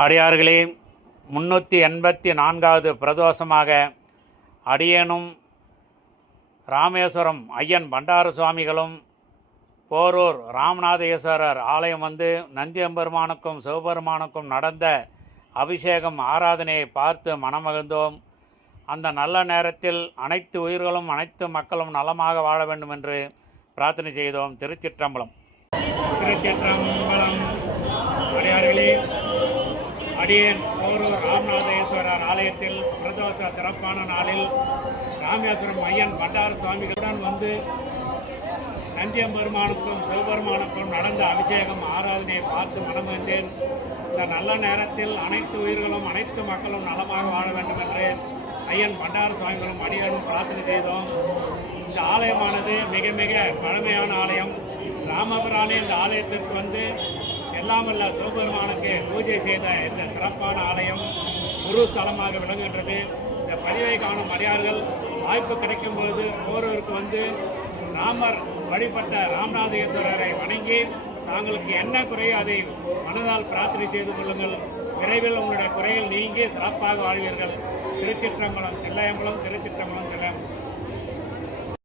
அடியார்களே, 384வது பிரதோஷமாக அடியேனும் ராமேஸ்வரம் ஐயன் பண்டார சுவாமிகளும் போரூர் ராமநாதேஸ்வரர் ஆலயம் வந்து நந்தியம்பெருமானுக்கும் சிவபெருமானுக்கும் நடந்த அபிஷேகம் ஆராதனையை பார்த்து மனமகிழ்ந்தோம். அந்த நல்ல நேரத்தில் அனைத்து உயிர்களும் அனைத்து மக்களும் நலமாக வாழ வேண்டும் என்று பிரார்த்தனை செய்தோம். திருச்சிற்றம்பலம். திருச்சிற்றம்பலம். அடியார்களே, அடியேன் போரூர் ராமநாதேஸ்வரர் ஆலயத்தில் பிரதோஷ சிறப்பான நாளில் ராமேஸ்வரம் ஐயன் பண்டார சுவாமிகளுடன் வந்து நந்தியம்பெருமானுக்கும் சிவபெருமானுக்கும் நடந்த அபிஷேகம் ஆராதனையை பார்த்து மனமகிழ்ந்தேன். இந்த நல்ல நேரத்தில் அனைத்து உயிர்களும் அனைத்து மக்களும் நலமாக வாழ வேண்டும் என்று ஐயன் பண்டார சுவாமிகளும் அடியேனும் பிரார்த்தனை செய்தோம். இந்த ஆலயமானது மிக மிக பழமையான ஆலயம். ராமபிரானே இந்த ஆலயத்திற்கு வந்து எல்லாம் வல்ல சிவபெருமானுக்கு பூஜை செய்த இந்த சிறப்பான ஆலயம் குரு தலமாக விளங்குகின்றது. இந்த பதிவை காணும் அடியார்கள் வாய்ப்பு கிடைக்கும் பொழுது போரூருக்கு வந்து ராமர் வழிபட்ட ராமநாதேஸ்வரரை வணங்கி தாங்களுக்கு என்ன குறையோ அதை மனதால் பிரார்த்தனை செய்து கொள்ளுங்கள். விரைவில் உங்களுடைய குறையில் நீங்கி சிறப்பாக வாழ்வீர்கள். திருச்சிற்றம்பலம் தில்லையம்பலம். திருச்சிற்றம்பலம் தில்லையம்பலம்.